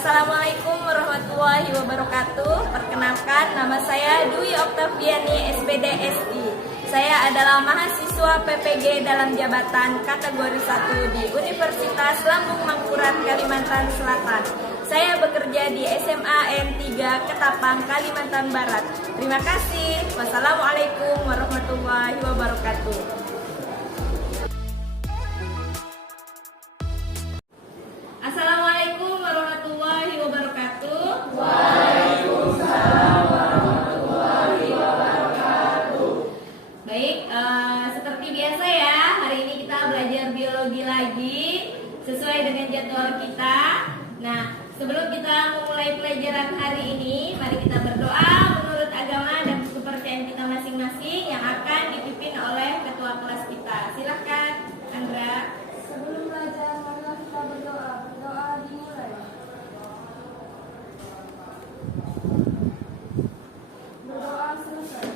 Assalamualaikum warahmatullahi wabarakatuh. Perkenalkan, nama saya Dwi Oktaviani SPD SI. Saya adalah mahasiswa PPG dalam jabatan kategori 1 di Universitas Lambung Mangkurat, Kalimantan Selatan. Saya bekerja di SMA N3 Ketapang, Kalimantan Barat. Terima kasih. Wassalamualaikum warahmatullahi wabarakatuh. Assalamualaikum warahmatullahi wabarakatuh. Waalaikumsalam warahmatullahi wabarakatuh. Baik, seperti biasa ya, hari ini kita belajar biologi lagi sesuai dengan jadwal kita. Nah, sebelum kita memulai pelajaran hari ini, mari kita berdoa menurut agama dan kepercayaan kita masing-masing yang akan dipimpin oleh ketua kelas kita. Silakan, Andra. Sebelum belajar, marilah kita berdoa. Berdoa dimulai. Berdoa selesai.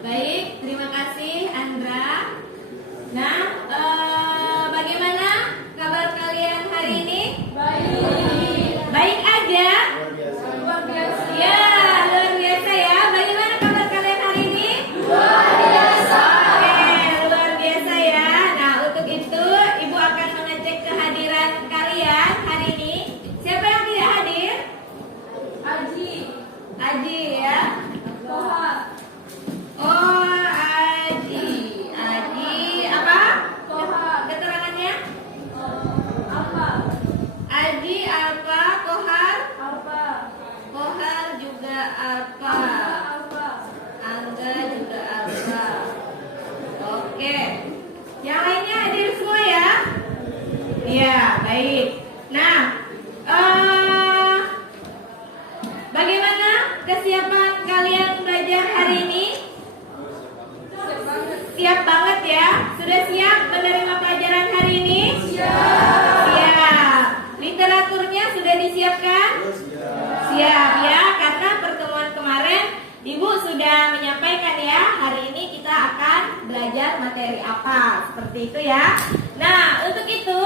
Baik, terima kasih Andra. Nah, bagaimana kabar kalian hari ini? Baik. Baik aja? Luar biasa. Ya, luar biasa ya. Bagaimana kabar kalian hari ini? Luar biasa. Oke, luar biasa ya. Nah, untuk itu Ibu akan mengecek kehadiran kalian hari ini. Siapa yang tidak hadir? Aji. Aji ya. Toha. Oh, Aji. Aji apa? Toha. Keterangannya? Apa? Aji apa? Kohar? Apa? Kohar juga apa? Apa? Angga juga apa? Oke. Yang lainnya hadir semua ya? Iya, baik. Nah, bagaimana kesiapan kalian belajar hari ini? Siap banget. Siap banget ya? Sudah siap menerima pelajaran hari ini? Siap. Siap. Literaturnya sudah disiapkan? Siap ya, karena pertemuan kemarin Ibu sudah menyampaikan ya, hari ini kita akan belajar materi apa, seperti itu ya. Nah, untuk itu,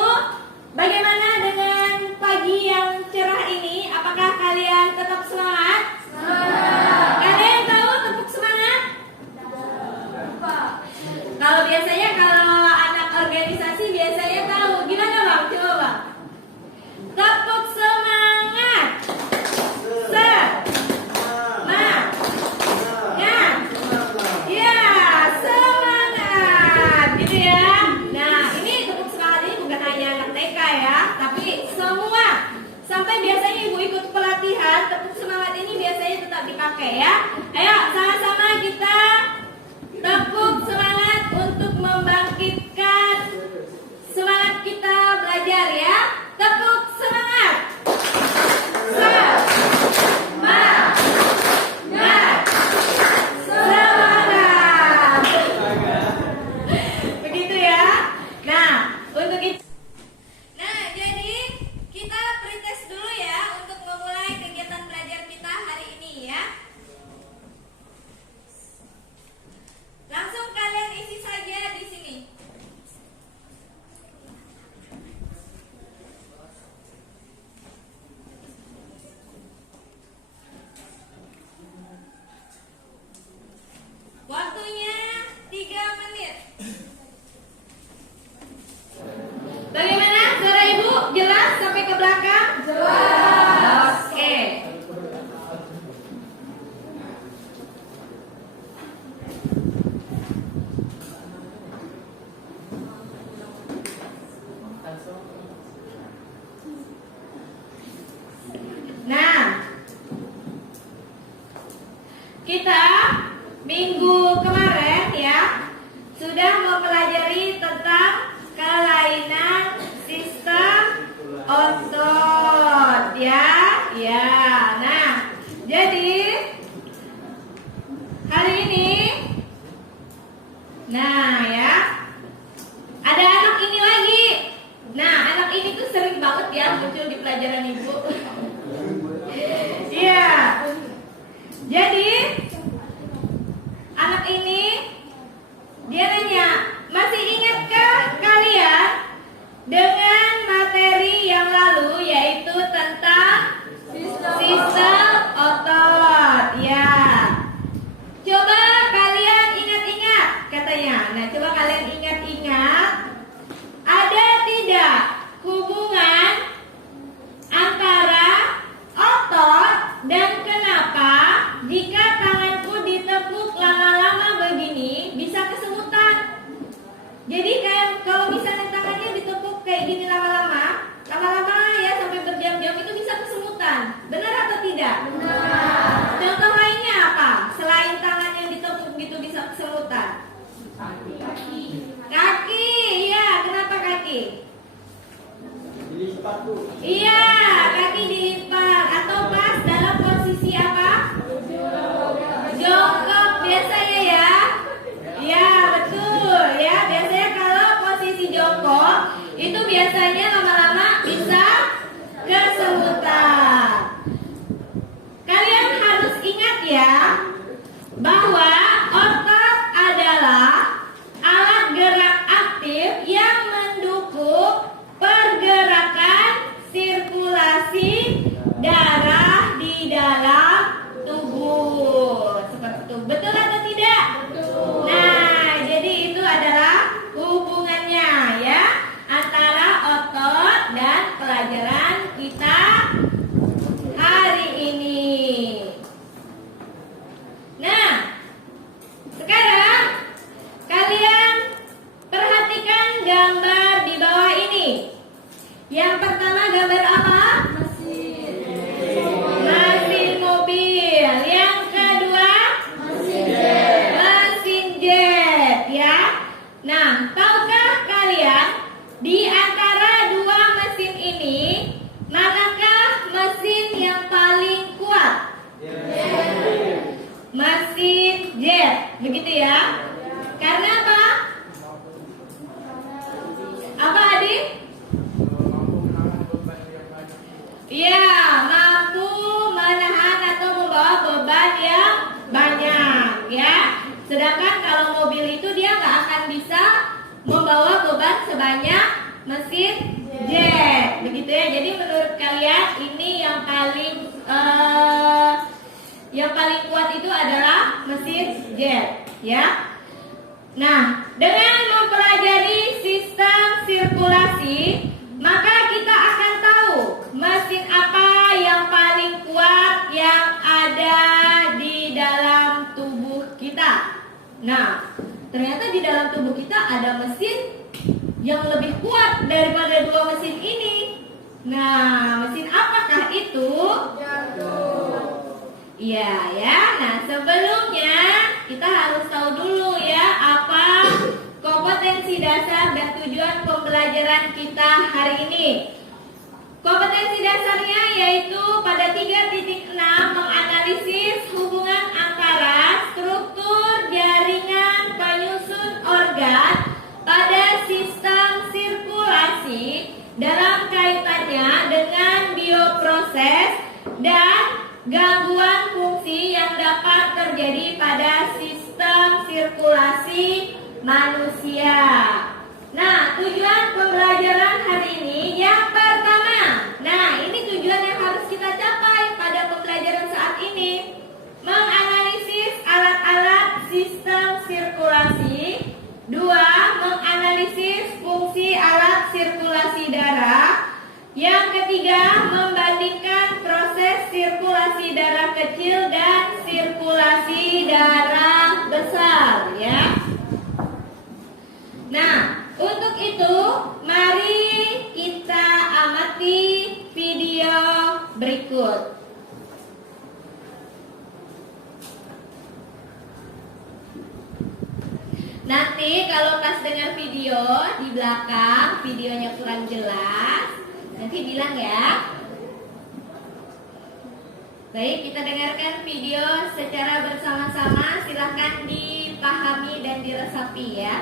bagaimana dengan pagi yang cerah ini? Apakah kalian tetap semangat? Kalian tahu tepuk semangat? Apa? Kalau biasanya kalau anak organisasi biasanya tahu. Gimana Bang? Coba Bang. Tepuk semangat. Ya, semangat. Gitu ya. Nah, ini tepuk semangat ini bukan hanya anak TK ya, tapi semua. Sampai biasanya Ibu ikut pelatihan, tepuk semangat ini biasanya tetap dipakai ya. Ayo, sama-sama kita tepuk semangat untuk membangkitkan semangat kita belajar ya. Tepuk semangat. Semangat. Semangat. Begitu ya. Nah, untuk itu. Nah, jadi kita pretest dulu ya untuk memulai kegiatan belajar kita hari ini ya. Langsung kalian isi saja di sini. Waktunya 3 menit. Bagaimana suara Ibu? Jelas sampai ke belakang? Jelas. Oke. Nah, kita minggu kemarin ya sudah mempelajari tentang kelainan sistem otot ya. Ya. Nah, jadi hari ini ya ada anak ini lagi. Nah, anak ini tuh sering banget ya muncul di pelajaran Ibu. Iya. Jadi anak ini dia nanya, masih ingatkah kalian dengan materi gambar di bawah ini. Yang pertama gambar apa? Mesin mobil. Yang kedua mesin jet ya. Nah, tahukah kalian di antara dua mesin ini manakah mesin yang paling kuat? Mesin jet, begitu ya. Karena apa? Apa adik? Iya, mampu menahan atau membawa beban yang banyak ya. Sedangkan kalau mobil itu dia nggak akan bisa membawa beban sebanyak mesin jet, begitu ya. Jadi menurut kalian ini yang paling kuat itu adalah mesin jet ya. Nah, dengan mempelajari sistem sirkulasi, maka kita akan tahu mesin apa yang paling kuat yang ada di dalam tubuh kita. Nah, ternyata di dalam tubuh kita ada mesin yang lebih kuat daripada dua mesin ini. Nah, mesin apakah itu? Iya ya. Nah, sebelumnya kita harus tahu dulu ya apa kompetensi dasar dan tujuan pembelajaran kita hari ini. Kompetensi dasarnya yaitu pada 3.6 menganalisis hubungan antara struktur jaringan penyusun organ pada sistem sirkulasi dalam kaitannya dengan bioproses dan gangguan fungsi yang dapat terjadi pada sistem sirkulasi manusia. Nah, tujuan pembelajaran hari ini yang pertama. Nah, ini tujuan yang harus kita capai pada pembelajaran saat ini. Menganalisis alat-alat sistem sirkulasi. 2. Menganalisis fungsi alat sirkulasi darah. Yang ketiga, membandingkan proses sirkulasi darah kecil dan sirkulasi darah besar ya. Nah, untuk itu mari kita amati video berikut. Nanti kalau pas dengar video di belakang videonya kurang jelas, nanti bilang ya. Baik, kita dengarkan video secara bersama-sama. Silahkan dipahami dan diresapi ya.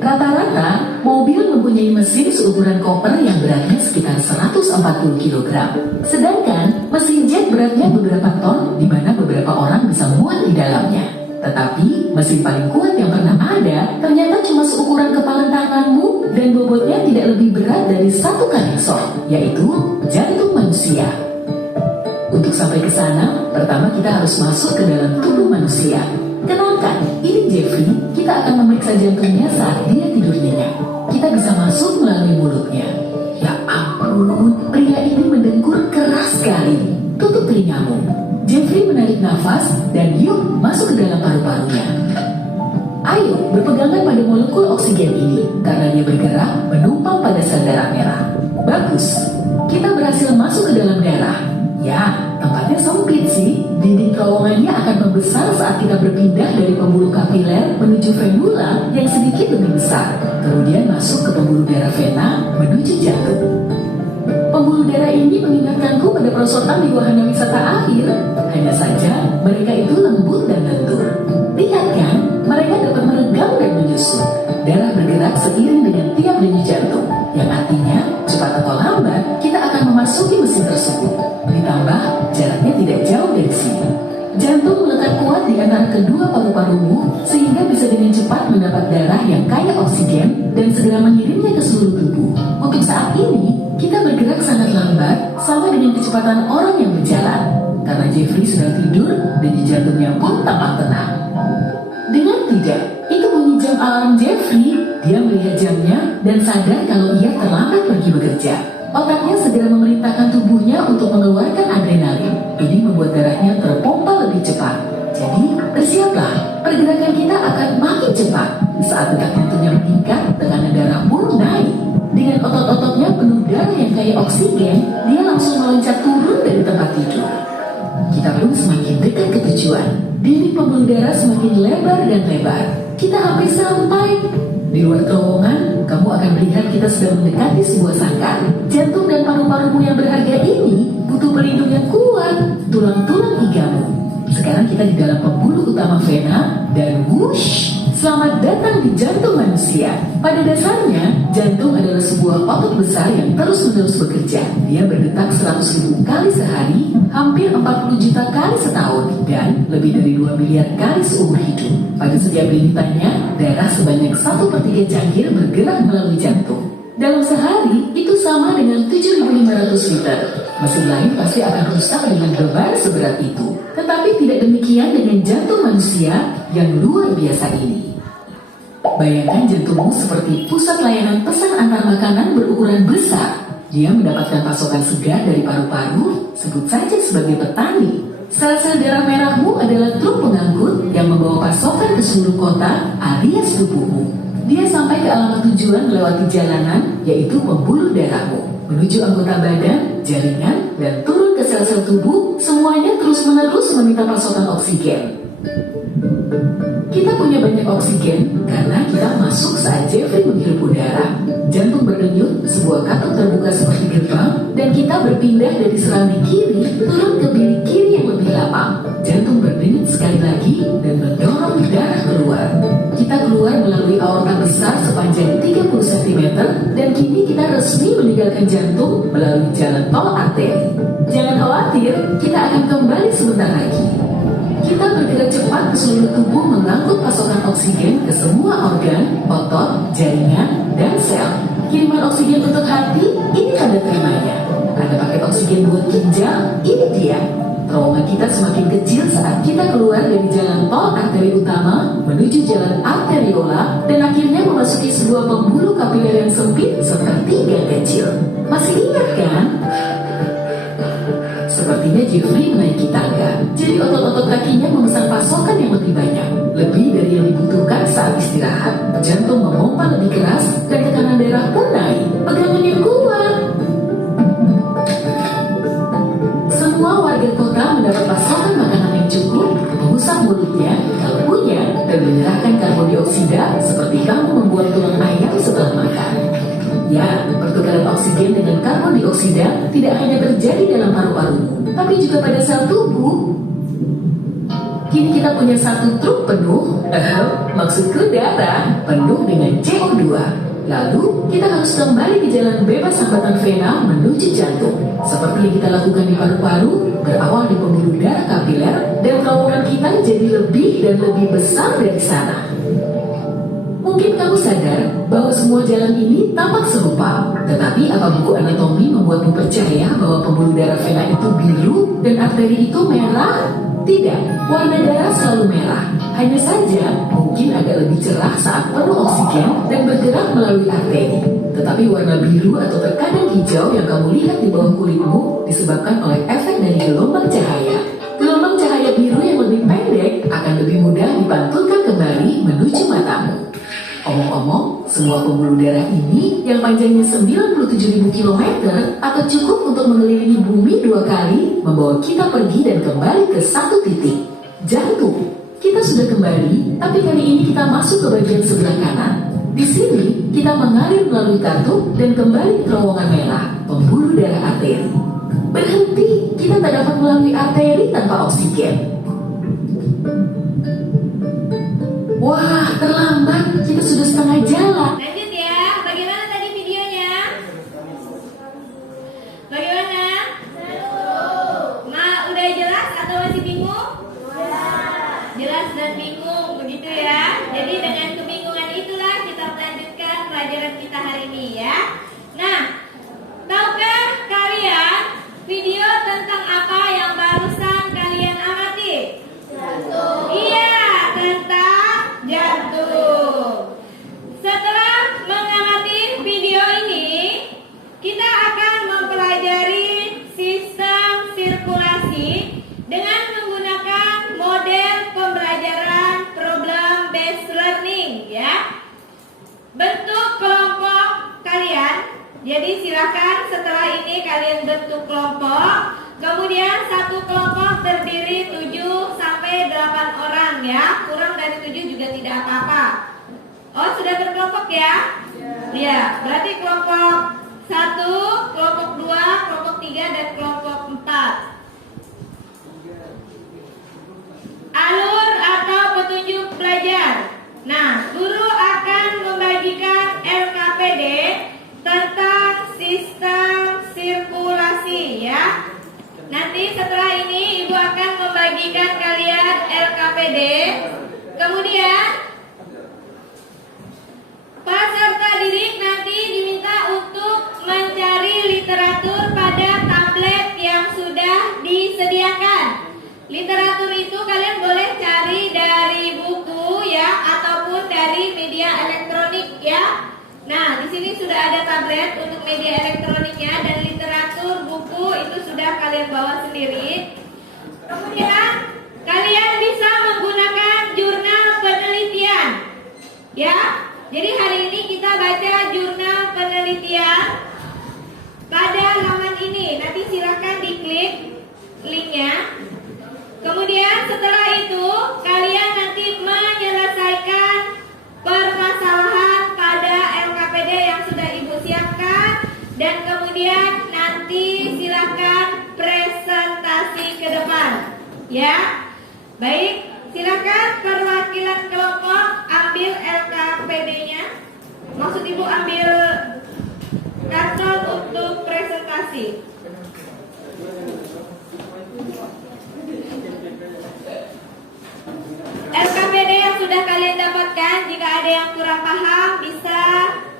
Rata-rata, mobil mempunyai mesin seukuran koper yang beratnya sekitar 140 kg. Sedangkan mesin jet beratnya beberapa ton, di mana beberapa orang bisa muat di dalamnya. Tetapi, mesin paling kuat yang pernah ada ternyata cuma seukuran kepalan tanganmu dan bobotnya tidak lebih berat dari 1 kaneksor, yaitu jantung manusia. Untuk sampai ke sana, pertama kita harus masuk ke dalam tubuh manusia. Kenalkan, ini Jeffrey. Kita akan memeriksa jantungnya saat dia tidur nyenyak. Kita bisa masuk melalui mulutnya. Ya ampun, pria ini mendengkur keras sekali. Tutup telingamu. Jeffrey menarik nafas dan yuk masuk ke dalam paru-parunya. Ayo berpegangan pada molekul oksigen ini karena dia bergerak menumpang pada sel darah merah. Bagus, kita berhasil masuk ke dalam darah. Ya, tempatnya sempit sih. Dinding terowongannya akan membesar saat kita berpindah dari pembuluh kapiler menuju venula yang sedikit lebih besar. Kemudian masuk ke pembuluh darah vena menuju jantung. Pembuluh darah ini mengingatkanku pada perosotan di wahana wisata akhir. Hanya saja mereka itu lembut dan lentur. Lihat kan, mereka dapat meregang dan menyusut. Darah bergerak seiring dengan tiap denyut jantung, yang artinya cepat atau lambat kita akan memasuki mesin tersebut. Ditambah jaraknya tidak jauh dari sini. Jantung melekat kuat di antara kedua paru-parumu sehingga bisa dengan cepat mendapat darah yang kaya oksigen dan segera mengirimnya ke seluruh tubuh. Untuk saat ini kita bergerak sangat lambat sama dengan kecepatan orang yang berjalan karena Jeffrey sedang tidur dan di jantungnya pun tampak tenang. Dengan tidak, itu bunyi jam alarm Jeffrey. Dia melihat jamnya dan sadar kalau ia terlambat pergi bekerja. Otaknya segera memerintahkan tubuhnya untuk mengeluarkan adrenalin. Ini membuat darahnya terpompa lebih cepat. Jadi, bersiaplah. Pergerakan cepat. Saat detak jantungnya meningkat, tekanan darah pun naik. Dengan otot-ototnya penuh darah yang kaya oksigen, dia langsung meloncat turun dari tempat tidur. Kita pun semakin dekat ke tujuan. Dinding pembuluh darah semakin lebar dan lebar. Kita hampir sampai. Di luar terowongan, kamu akan melihat kita sedang mendekati sebuah sangkar. Jantung dan paru-parumu yang berharga ini butuh pelindung yang kuat, tulang-tulang igamu. Sekarang kita di dalam pembuluh utama vena dan whoosh, selamat datang di jantung manusia. Pada dasarnya, jantung adalah sebuah otot besar yang terus-menerus bekerja. Dia berdetak 100.000 kali sehari, hampir 40 juta kali setahun, dan lebih dari 2 miliar kali seumur hidup. Pada setiap linitannya, darah sebanyak 1/3 cangkir bergerak melalui jantung. Dalam sehari, itu sama dengan 7.500 liter. Mesin lain pasti akan rusak dengan beban seberat itu. Tetapi tidak demikian dengan jantung manusia yang luar biasa ini. Bayangkan jantungmu seperti pusat layanan pesan antar makanan berukuran besar. Dia mendapatkan pasokan segar dari paru-paru, sebut saja sebagai petani. Sel-sel darah merahmu adalah truk pengangkut yang membawa pasokan ke seluruh kota alias tubuhmu. Dia sampai ke alamat tujuan melewati jalanan, yaitu pembuluh darahmu. Menuju anggota badan, jaringan, dan turun ke sel-sel tubuh, semuanya terus-menerus meminta pasokan oksigen. Kita punya banyak oksigen karena kita masuk saat Jeffrey menghirup udara. Jantung berdenyut, sebuah katup terbuka seperti gerbang, dan kita berpindah dari serambi kiri turun ke bilik kiri yang lebih lapang. Jantung berdenyut sekali lagi dan mendorong darah keluar. Kita keluar melalui aorta besar sepanjang 30 cm, dan kini kita resmi meninggalkan jantung melalui jalan tol arteri. Jangan khawatir, kita akan kembali sebentar lagi. Kita bergerak cepat ke seluruh tubuh mengangkut pasokan oksigen ke semua organ, otot, jaringan, dan sel. Kiriman oksigen untuk hati, ini tanda terimanya. Ada paket oksigen buat ginjal, ini dia. Terowongan kita semakin kecil saat kita keluar dari jalan tol arteri utama menuju jalan arteriola dan akhirnya memasuki sebuah pembuluh kapiler yang sempit seperti gang kecil. Masih ingat kan? Sepertinya Jeffrey menaiki tangga, jadi otot-otot kakinya memesan pasokan yang lebih banyak, lebih dari yang dibutuhkan saat istirahat. Jantung memompa lebih keras dan tekanan darah pun naik. Pegangan yang kuat. Semua warga kota mendapat pasokan makanan yang cukup, mengusap mulutnya kalau punya, dan menyerahkan karbon dioksida seperti kamu membuat tulang ayam setelah makan. Ya, pertukaran oksigen dengan karbon dioksida tidak hanya terjadi dalam paru-parumu, tapi juga pada sel tubuh. Kini kita punya satu truk penuh, maksudku darah, penuh dengan CO2. Lalu, kita harus kembali ke jalan bebas hambatan vena menuju jantung. Seperti yang kita lakukan di paru-paru, berawal di pembuluh darah kapiler, dan terowongan kita jadi lebih dan lebih besar dari sana. Mungkin kamu sadar bahwa semua jalan ini tampak serupa. Tetapi apa buku anatomi membuatmu percaya bahwa pembuluh darah vena itu biru dan arteri itu merah? Tidak, warna darah selalu merah. Hanya saja mungkin agak lebih cerah saat penuh oksigen dan bergerak melalui arteri. Tetapi warna biru atau terkadang hijau yang kamu lihat di bawah kulitmu disebabkan oleh efek dari gelombang cahaya. Gelombang cahaya biru yang lebih pendek akan lebih mudah dipantulkan kembali menuju matamu. Omong-omong, semua pembuluh darah ini yang panjangnya 97.000 km akan cukup untuk mengelilingi bumi 2 kali, membawa kita pergi dan kembali ke satu titik, jantung. Kita sudah kembali, tapi kali ini kita masuk ke bagian sebelah kanan. Di sini, kita mengalir melalui katup dan kembali ke terowongan merah, pembuluh darah arteri. Berhenti, kita tak dapat melalui arteri tanpa oksigen. Wah, terlambat. Kita sudah setengah jalan. Lanjut ya, bagaimana tadi videonya? Bagaimana? Udah jelas atau masih bingung? Jelas dan bingung, begitu ya. Jadi dengan kebingungan itulah kita melanjutkan pelajaran kita hari ini ya. Nah, tahukah kalian video tentang apa yang barusan kalian amati? Iya, tentang jantung. silakan setelah ini kalian bentuk kelompok. Kemudian satu kelompok terdiri 7 sampai 8 orang ya. Kurang dari 7 juga tidak apa-apa. Oh, sudah berkelompok ya? Ya, berarti kelompok 1, kelompok 2, kelompok 3 dan kelompok 4. Alur atau petunjuk belajar. Nah, guru akan membagikan LKPD tentang sistem sirkulasi ya. Nanti setelah ini Ibu akan membagikan kalian LKPD. Kemudian peserta didik nanti diminta untuk mencari literatur pada tablet yang sudah disediakan. Literatur itu kalian boleh cari dari buku ya ataupun dari media elektronik ya. Nah, di sini sudah ada tablet untuk media elektroniknya dan literatur buku itu sudah kalian bawa sendiri. Kemudian kalian bisa menggunakan jurnal penelitian. Ya. Jadi hari ini kita baca jurnal penelitian pada halaman ini. Nanti silakan diklik linknya. Kemudian setelah itu kalian nanti menyelesaikan permasalahan pada LKPD yang sudah Ibu siapkan dan kemudian nanti silakan presentasi ke depan. Ya. Baik, silakan perwakilan kelompok ambil LKPD-nya. Maksud Ibu ambil karton untuk presentasi. LKPD yang sudah kalian dapatkan, jika ada yang kurang paham bisa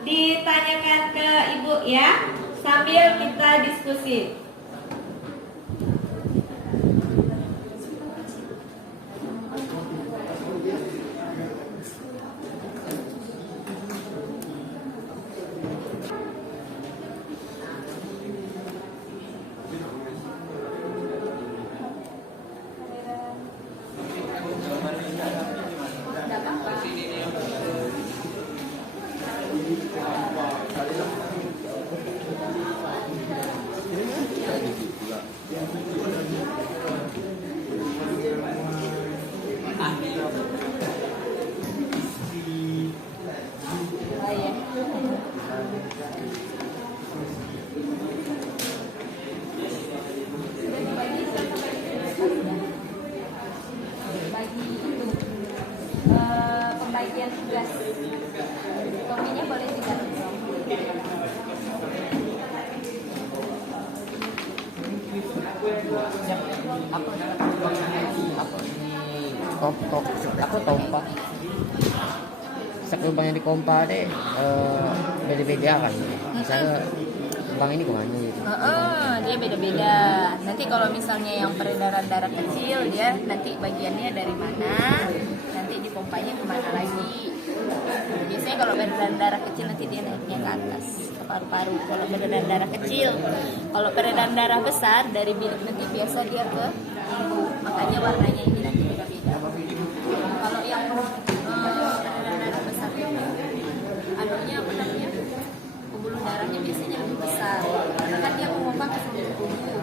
ditanyakan ke Ibu ya, sambil kita diskusi. Pembagian tugas. Kopinya boleh diganti. Aku kompa. Sekali banyak di kompa deh, beda-beda kan. Misalnya bang ini kemana gitu? Dia beda-beda. Nanti kalau misalnya yang peredaran darah kecil, dia nanti bagiannya dari mana, nanti dipompanya kemana lagi. Biasanya kalau peredaran darah kecil nanti dia naiknya ke atas, ke paru-paru. Kalau peredaran darah kecil, kalau peredaran darah besar dari bilik nanti biasa dia ke ibu. Makanya warnanya ini nanti beda-beda. Kalau yang peredaran darah besar itu, anunya apa namanya? Pembuluh darahnya biasanya lebih besar karena kan dia memompa ke seluruh tubuh.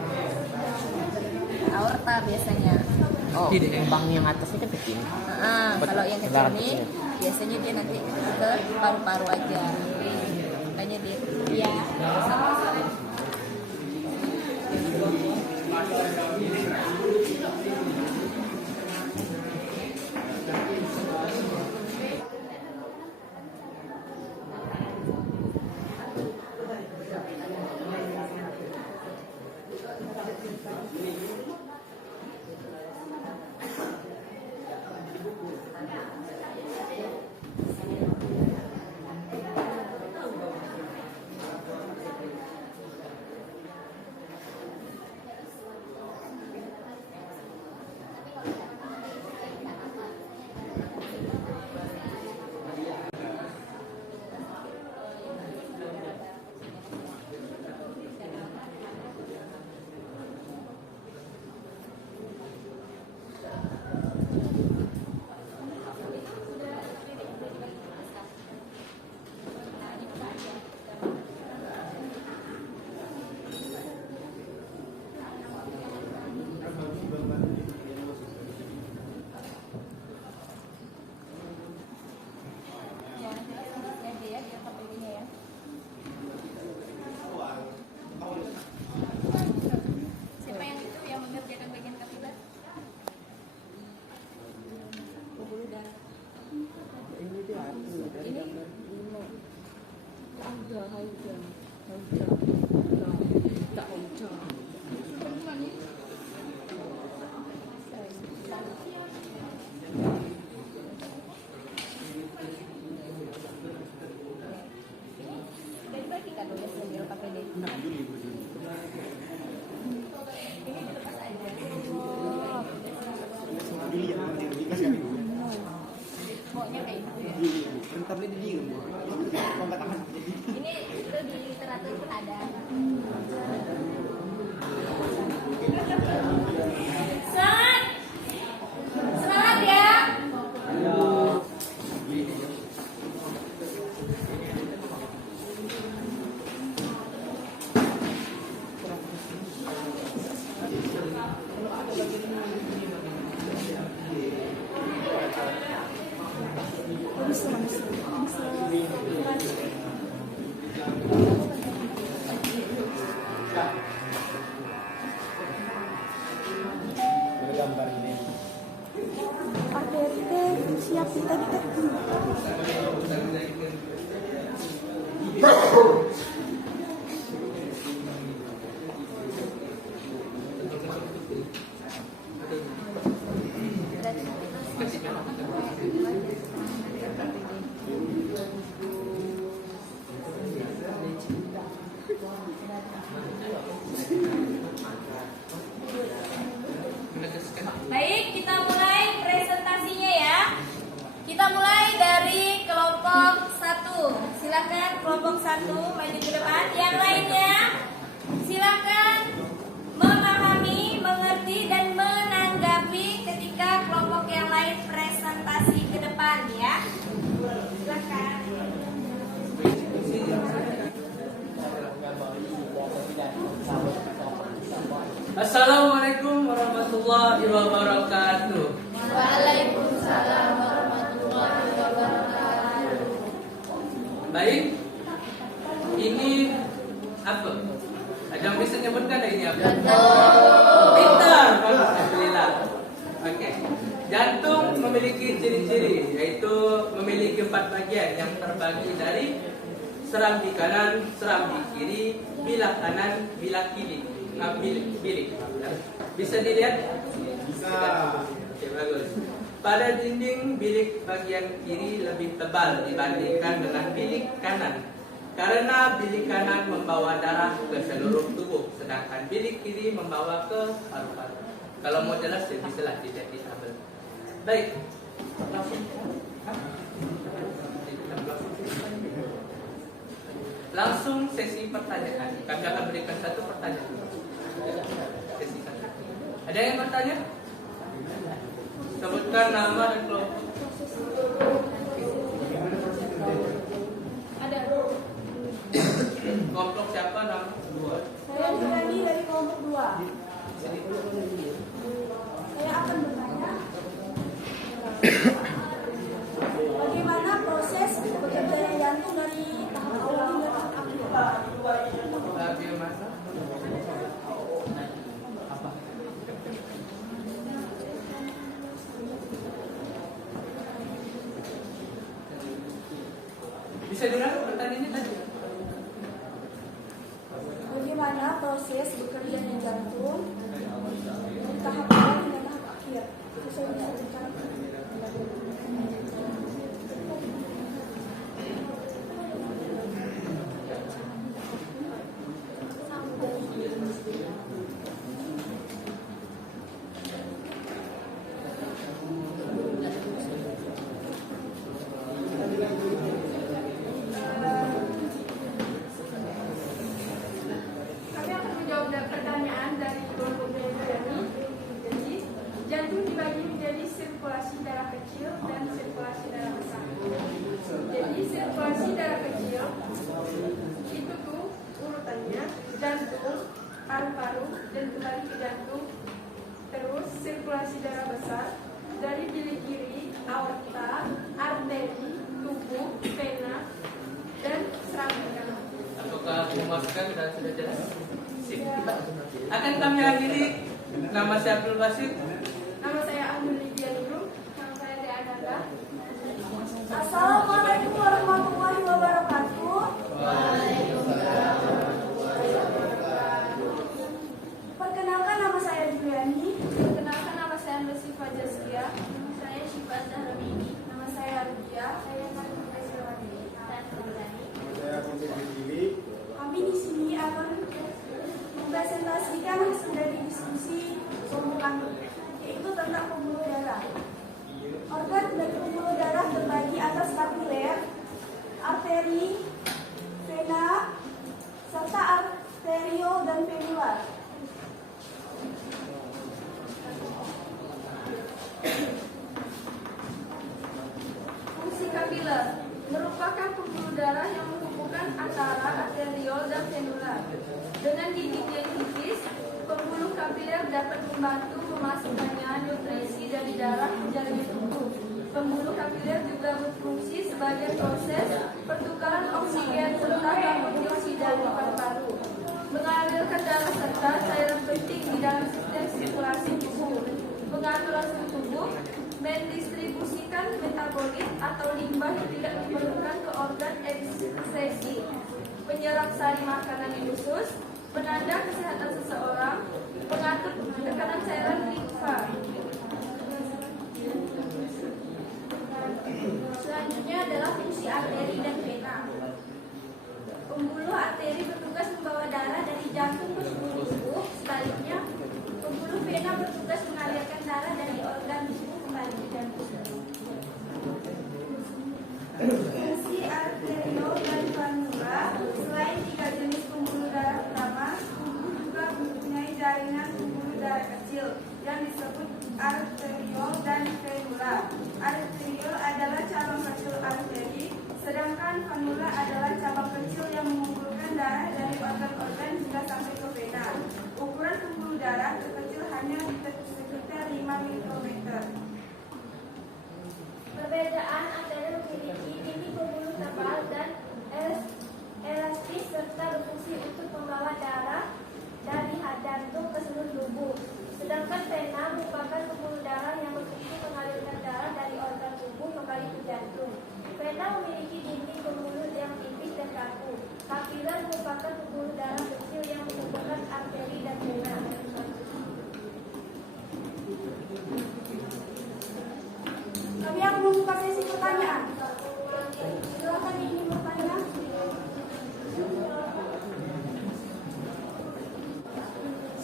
Aorta biasanya. Oh, bang yang atas itu kecil. Kalau yang kecil nih biasanya dia nanti ke paru-paru aja. Makanya dia ya. Dari bagi kan udah sambil pakai deh. Ini dilepas aja. Maunya kayak gitu ya. Ini itu di literatur pun ada. Semangat! Semangat ya! siap kita di Baik, kita mulai presentasinya ya. Kita mulai dari kelompok 1. Silakan kelompok 1 maju ke depan. Yang lainnya silakan memahami, mengerti dan menanggapi ketika kelompok yang lain presentasi ke depan ya. Silakan. Assalamualaikum warahmatullahi wabarakatuh. Waalaikumsalam warahmatullahi wabarakatuh. Baik, ini apa? Ada yang bisa nyebutkan ini apa? Pintar, bagus, alhamdulillah. Oke. Jantung memiliki ciri-ciri, yaitu memiliki 4 bagian yang terbagi dari seram di kanan, seram di kiri, bilah kanan, bilah kiri. Bilik. Bisa dilihat? Bisa. Oke, bagus. Pada dinding bilik bagian kiri lebih tebal dibandingkan dengan bilik kanan. Karena bilik kanan membawa darah ke seluruh tubuh, sedangkan bilik kiri membawa ke paru-paru. Kalau mau jelas ya bisalah tidak di tabel. Baik. Langsung sesi pertanyaan. Kami akan berikan 1 pertanyaan. Sesi 1. Ada yang bertanya? Sebutkan nama dan kelompok. Ada. Kelompok siapa nama? Saya Nurani dari kelompok 2. Saya akan bertanya bagaimana proses bekerjanya jantung dari tahap awal hingga tahap akhir. Bagaimana? Bisa diulang pertanyaannya tadi? Bagaimana proses bekerjanya jantung dari tahap awal hingga tahap akhir. Itu saya bisa bicara. Kami akan menjawab pertanyaan dari kelompok Nurani. Jadi, jantung dibagi menjadi sirkulasi darah kecil dan sirkulasi darah besar. Jadi, sirkulasi darah kecil itu tuh urutannya jantung, paru-paru, dan kembali ke jantung. Terus sirkulasi darah besar dari bilik kiri, aorta, arteri, tubuh, vena, dan serangan kanan. Apakah memuaskan dan sudah jelas? Sip. Akan kami akhiri. Nama saya Abdul Basit. Nama saya Ahmad Lydia Nurul. Nama saya Dea Ananda. Assalamualaikum warahmatullahi wabarakatuh. Kapiler merupakan pembuluh darah yang menghubungkan antara arteriol dan venula. Dengan dinding yang tipis, pembuluh kapiler dapat membantu memasukkannya nutrisi dari darah ke jaringan tubuh. Pembuluh kapiler juga berfungsi sebagai proses pertukaran oksigen serta karbon dioksida di paru-paru, mengalirkan darah serta cairan penting di dalam sistem sirkulasi tubuh, pengaturan suhu tubuh, mendistribusikan metabolit atau limbah yang tidak diperlukan ke organ ekskresi, penyerap sari makanan yang khusus, penanda kesehatan seseorang, pengatur tekanan cairan limfa. Selanjutnya adalah fungsi arteri dan vena. Pembuluh arteri bertugas membawa darah dari jantung ke seluruh tubuh. Sebaliknya, pembuluh vena bertugas mengalirkan darah dari organ tubuh kembali ke jantung. Fungsi arteriol dan venula. Selain 3 jenis pembuluh darah utama, tubuh juga mempunyai jaringan pembuluh darah kecil yang disebut arteriol dan venula. Arteriol adalah cabang kecil arteri, sedangkan venula adalah cabang kecil yang mengumpulkan darah dari organ-organ hingga sampai ke vena. Ukuran pembuluh darah terkecil hanya sekitar 5 mikrometer. Perbedaan antara memiliki dinding pembuluh tebal dan elastis serta berfungsi untuk membawa darah dari jantung ke seluruh tubuh. Sedangkan vena merupakan pembuluh darah yang berfungsi mengalirkan darah dari organ tubuh kembali ke jantung. Vena memiliki dinding pembuluh yang tipis dan kaku. Kapiler merupakan pembuluh darah kecil yang menghubungkan arteri dan vena. Kami akan membuka sesi pertanyaan. Silakan ingin bertanya.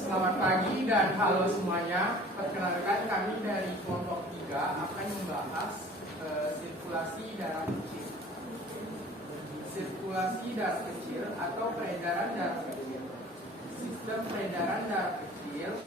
Selamat pagi dan halo semuanya. Perkenalkan kami dari kelompok 3 akan membahas sirkulasi darah kecil. Sirkulasi darah kecil atau peredaran darah kecil. Sistem peredaran darah kecil